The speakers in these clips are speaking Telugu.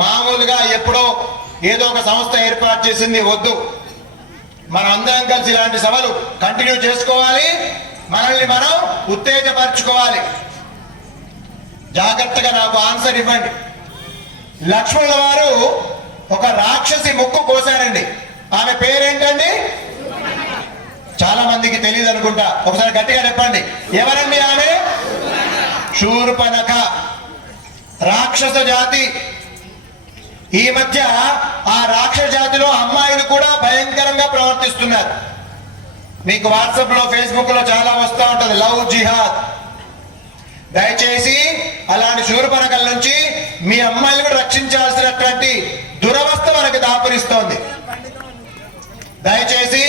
మామూలుగా ఎప్పుడో ఏదో ఒక సంస్థ ఏర్పాటు చేసింది వద్దు. మనం అందరం కలిసి ఇలాంటి సభలు కంటిన్యూ చేసుకోవాలి, మనల్ని మనం ఉత్తేజపరచుకోవాలి. జాగ్రత్తగా నాకు ఆన్సర్ ఇవ్వండి. లక్ష్మణుల వారు ఒక రాక్షసి ముక్కు కోసారండి. ఆమె పేరేంటండి? చాలా మందికి తెలియదు అనుకుంటా, ఒకసారి గట్టిగా చెప్పండి. ఎవరండి ఆమె? శూర్పణఖ, రాక్షస జాతి. ఈ మధ్య ఆ రాక్షస జాతిలో అమ్మాయిలు కూడా భయంకరంగా ప్రవర్తిస్తున్నారు. మీకు వాట్సాప్ లో, ఫేస్బుక్ లో చాలా వస్తూ ఉంటది లవ్ జిహాద్. దయచేసి అలాంటి శూర్పణఖల నుంచి మీ అమ్మాయిలు కూడా రక్షించాల్సినటువంటి దురవస్థ మనకు దాపురిస్తోంది. దయచేసి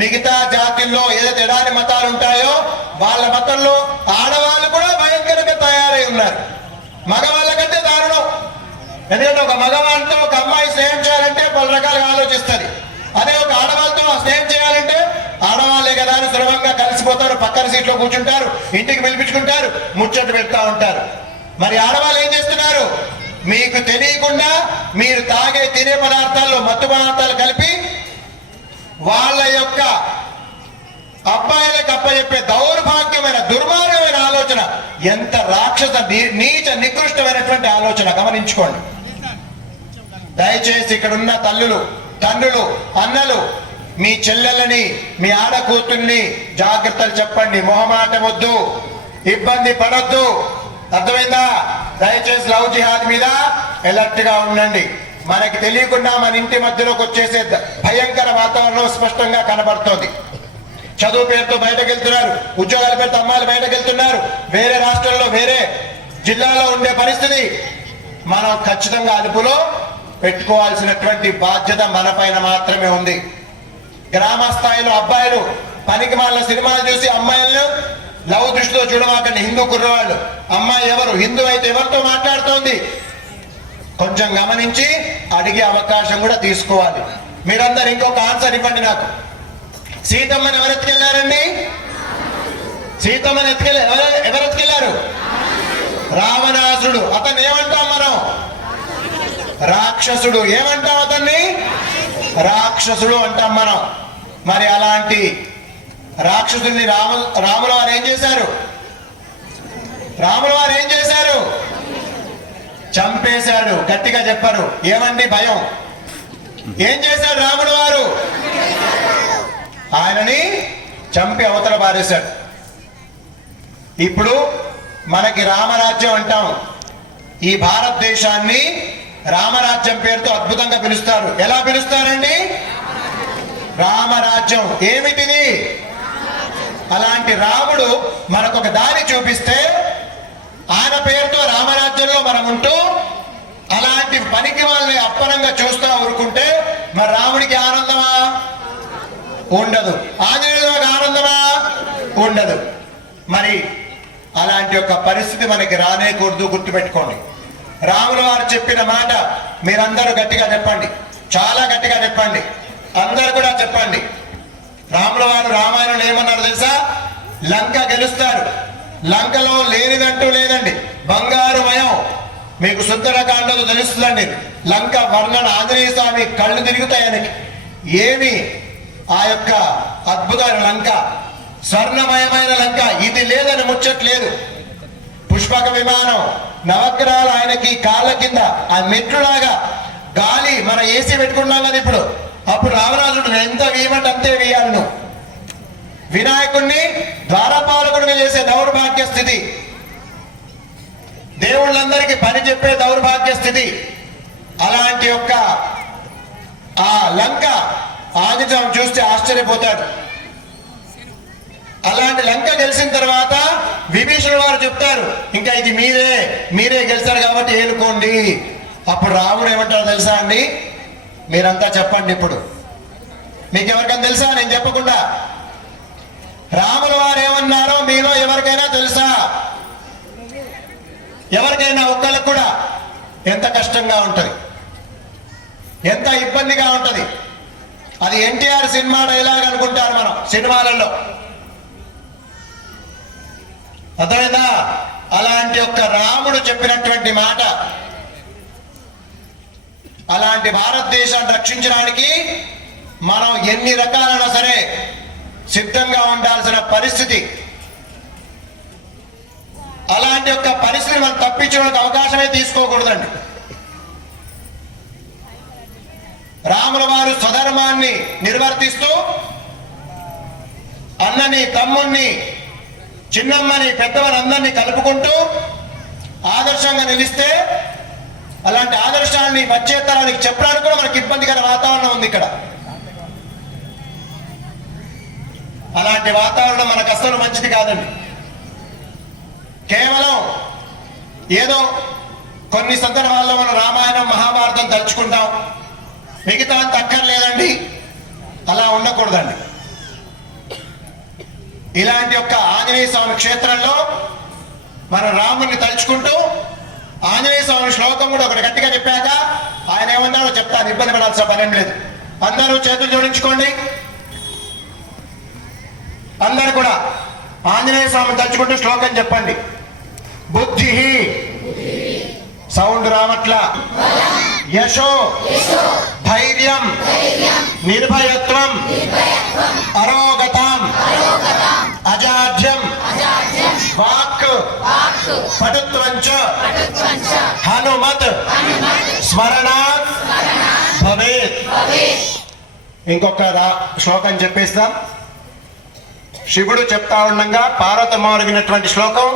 మిగతా జాతుల్లో ఏదైతే ఎడారి మతాలు ఉంటాయో వాళ్ళ మతంలో ఆడవాళ్ళు కూడా భయంకరంగా తయారై ఉన్నారు. మగవాళ్ళ కంటే దారుణం. ఎందుకంటే ఒక మగవాళ్ళతో ఒక అమ్మాయి స్నేహం చేయాలంటే పలు రకాలుగా ఆలోచిస్తుంది. అదే ఒక ఆడవాళ్ళతో స్నేహం చేయాలంటే ఆడవాళ్ళే కదా అని సులభంగా కలిసిపోతారు, పక్కన సీట్లో కూర్చుంటారు, ఇంటికి పిలిపించుకుంటారు, ముచ్చట పెడతా ఉంటారు. మరి ఆడవాళ్ళు ఏం చేస్తున్నారు? మీకు తెలియకుండా మీరు తాగే తినే పదార్థాల్లో మత్తు పదార్థాలు కలిపి వాళ్ళ యొక్క అబ్బాయిలకు అప్పచెప్పే దౌర్భాగ్యమైన దుర్మార్గమైన ఆలోచన. ఎంత రాక్షస నీచ నికృష్టమైనటువంటి ఆలోచన, గమనించుకోండి. దయచేసి ఇక్కడ ఉన్న తల్లులు, తండ్రులు, అన్నలు మీ చెల్లెలని, మీ ఆడ కూతుర్ని జాగ్రత్తలు చెప్పండి. మొహమాటం వద్దు, ఇబ్బంది పడొద్దు. అర్థమైందా? దయచేసి లవ్ జిహాద్ మీద అలర్ట్ గా ఉండండి. మనకి తెలియకుండా మన ఇంటి మధ్యలోకి వచ్చేసే భయంకర వాతావరణం స్పష్టంగా కనబడుతోంది. చదువు పేరుతో బయటకు వెళ్తున్నారు, ఉద్యోగాల పేరుతో అమ్మాయిలు బయటకు వెళ్తున్నారు, వేరే రాష్ట్రాల్లో వేరే జిల్లాలో ఉండే పరిస్థితి. మనం ఖచ్చితంగా అదుపులో పెట్టుకోవాల్సినటువంటి బాధ్యత మన పైన మాత్రమే ఉంది. గ్రామ స్థాయిలో అబ్బాయిలు పనికి మాల సినిమాలు చూసి అమ్మాయిలను లవ్ దృష్టితో చూడమాకండి. హిందూ కుర్రవాళ్ళు, అమ్మాయి ఎవరు, హిందూ అయితే ఎవరితో మాట్లాడుతోంది కొంచెం గమనించి అడిగే అవకాశం కూడా తీసుకోవాలి. మీరందరూ ఇంకొక ఆన్సర్ ఇవ్వండి నాకు. సీతమ్మని ఎవరు ఎత్తుకెళ్లారండి? సీతమ్మని ఎవరు ఎత్తుకెళ్లారు? రావణాసుడు. అతన్ని ఏమంటాం మనం? రాక్షసుడు. ఏమంటాం అతన్ని? రాక్షసుడు అంటాం మనం. మరి అలాంటి రాక్షసుడిని రాముల వారు ఏం చేశారు? రాముల వారు ఏం చేశారు? చంపేశాడు. గట్టిగా చెప్పరు. ఏమండి భయం? ఏం చేశాడు రాముడు వారు? ఆయనని చంపి అవతల పారేశాడు. ఇప్పుడు మనకి రామరాజ్యం అంటాం. ఈ భారతదేశాన్ని రామరాజ్యం పేరుతో అద్భుతంగా పిలుస్తారు. ఎలా పిలుస్తారండి? రామరాజ్యం. ఏమిటిది? అలాంటి రాముడు మనకొక దారి చూపిస్తే ఆయన పేరుతో రామరాజ్యంలో మనం ఉంటూ అలాంటి పనికి వాళ్ళని అప్పనంగా చూస్తా ఊరుకుంటే మరి రాముడికి ఆనందమా? ఉండదు. ఆంజనేయుడికి ఆనందమా? ఉండదు. మరి అలాంటి యొక్క పరిస్థితి మనకి రానేకూడదు. గుర్తుపెట్టుకోండి. రాముల వారు చెప్పిన మాట మీరందరూ గట్టిగా చెప్పండి, చాలా గట్టిగా చెప్పండి, అందరు కూడా చెప్పండి. రాముల వారు రామాయణంలో ఏమన్నారు తెలుసా? లంక గెలుస్తారు. లంకలో లేనిదంటూ లేదండి, బంగారుమయం. మీకు సుందరకాండలో తెలుస్తుందండి. లంక వర్ణన, ఆంజనేయ స్వామి కళ్ళు తిరుగుతాయని. ఏమి ఆ యొక్క అద్భుతమైన లంక, స్వర్ణమయమైన లంక. ఇది లేదని ముచ్చట్లేదు. పుష్పక విమానం, నవగ్రహాలు ఆయనకి కాళ్ళ కింద, ఆ మెట్లులాగా గాలి. మన ఏసీ పెట్టుకున్నాం కదా ఇప్పుడు. అప్పుడు రామరాజుడు ఎంత వీయమంటే అంతే వీయాలను. వినాయకుడిని ద్వారపాలకుడిని చేసే దౌర్భాగ్య స్థితి, దేవుళ్ళందరికీ పని చెప్పే దౌర్భాగ్య స్థితి. అలాంటి యొక్క ఆ లంక ఆదిత్యం చూస్తే ఆశ్చర్యపోతాడు. అలాంటి లంక గెలిచిన తర్వాత విభీషణుడు వారు చెప్తారు, ఇంకా ఇది మీరే గెలిచారు కాబట్టి ఏలుకోండి. అప్పుడు రాముడు ఏమంటారో తెలుసా అండి? మీరంతా చెప్పండి. ఇప్పుడు మీకు ఎవరికైనా తెలుసా? నేను చెప్పకుండా రాముల వారు ఏమన్నారో మీలో ఎవరికైనా తెలుసా? ఎవరికైనా ఒక్కరికి కూడా ఎంత కష్టంగా ఉంటది, ఎంత ఇబ్బందిగా ఉంటది. అది ఎన్టీఆర్ సినిమా డైలాగ్ అనుకుంటారు మనం సినిమాలలో. అర్థమైందా? అలాంటి యొక్క రాముడు చెప్పినటువంటి మాట అలాంటి భారతదేశాన్ని రక్షించడానికి మనం ఎన్ని రకాలైనా సరే సిద్ధంగా ఉండాల్సిన పరిస్థితి. అలాంటి యొక్క పరిస్థితిని మనం తప్పించడానికి అవకాశమే తీసుకోకూడదండి. రాముల వారు స్వధర్మాన్ని నిర్వర్తిస్తూ అన్నని, తమ్ముణ్ణి, చిన్నమ్మని, పెద్దవాళ్ళని అందరినీ కలుపుకుంటూ ఆదర్శంగా నిలిస్తే అలాంటి ఆదర్శాన్ని వచ్చే తరానికి చెప్పడానికి కూడా మనకి ఇబ్బందికర వాతావరణం ఉంది ఇక్కడ. అలాంటి వాతావరణం మనకు అస్సలు మంచిది కాదండి. కేవలం ఏదో కొన్ని సందర్భాల్లో మనం రామాయణం, మహాభారతం తలుచుకుంటాం, మిగతా అంత అక్కర్లేదండి. అలా ఉండకూడదండి. ఇలాంటి యొక్క ఆంజనేయ స్వామి క్షేత్రంలో మనం రాముడిని తలుచుకుంటూ ఆంజనేయ స్వామి శ్లోకం కూడా ఒకటి గట్టిగా చెప్పాక ఆయన ఏమన్నాడో చెప్తాను, ఇబ్బంది పడాల్సిన పనేం లేదు. అందరూ చేతులు జోడించుకోండి. అందరు కూడా ఆంజనేయ స్వామిని తలుచుకుంటూ శ్లోకం చెప్పండి. బుద్ధి సౌండ్ రావట్ల, యశో ధైర్యం నిర్భయత్వం అరోగతం అజాడ్యం వాక్ పటుత్వంచ హనుమత్ స్మరణాత్ భవేత్. ఇంకొక శ్లోకం చెప్పేస్తాం. శివుడు చెప్తా ఉండగా పార్వతమ్మ అడిగినటువంటి శ్లోకం.